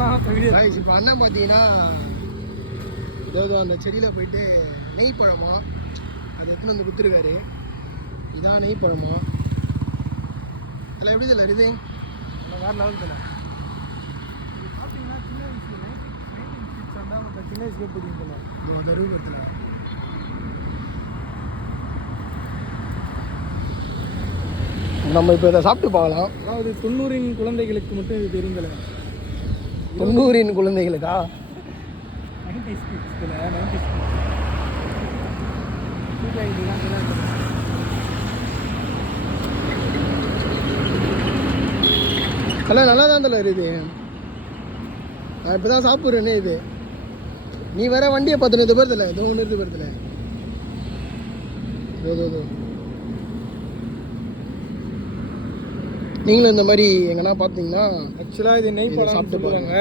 இப்போ அண்ணன் பார்த்தீங்கன்னா இதோ அந்த செடியில் போயிட்டு நெய் பழமா அது எடுத்துன்னு வந்து குத்துருக்காரு இதான் நெய் பழமா. அதில் எப்படி இதில் இது? வேற லெவல் தல. பார்த்தீங்கன்னா சின்ன வயசுல நைன்டீன் கிட்ஸ் அந்த மற்ற சின்ன வயசுலேயே பிடிக்கும் தருவபுரத்தில் நம்ம இப்போ இதை சாப்பிட்டு பார்க்கலாம். அதாவது தொண்ணூறின் குழந்தைகளுக்கு மட்டும் இது தெரியுங்கள தொண்ணூறின் குழந்தைகளுக்கா? தெரியாது நல்லா தான் தல இருக்குது. நான் இப்போ தான் சாப்பிட்றேனே இது. நீ வேற வண்டியை பார்த்துன்னு இது வருதுல இதோ ஒன்று இது இதோ இதோ, இதோ. நீங்களும் இந்த மாதிரி எங்கன்னா பார்த்தீங்கன்னா ஆக்சுவலாக இது நெய் இதை பழம் சாப்பிட்டு சொல்லுவாங்க.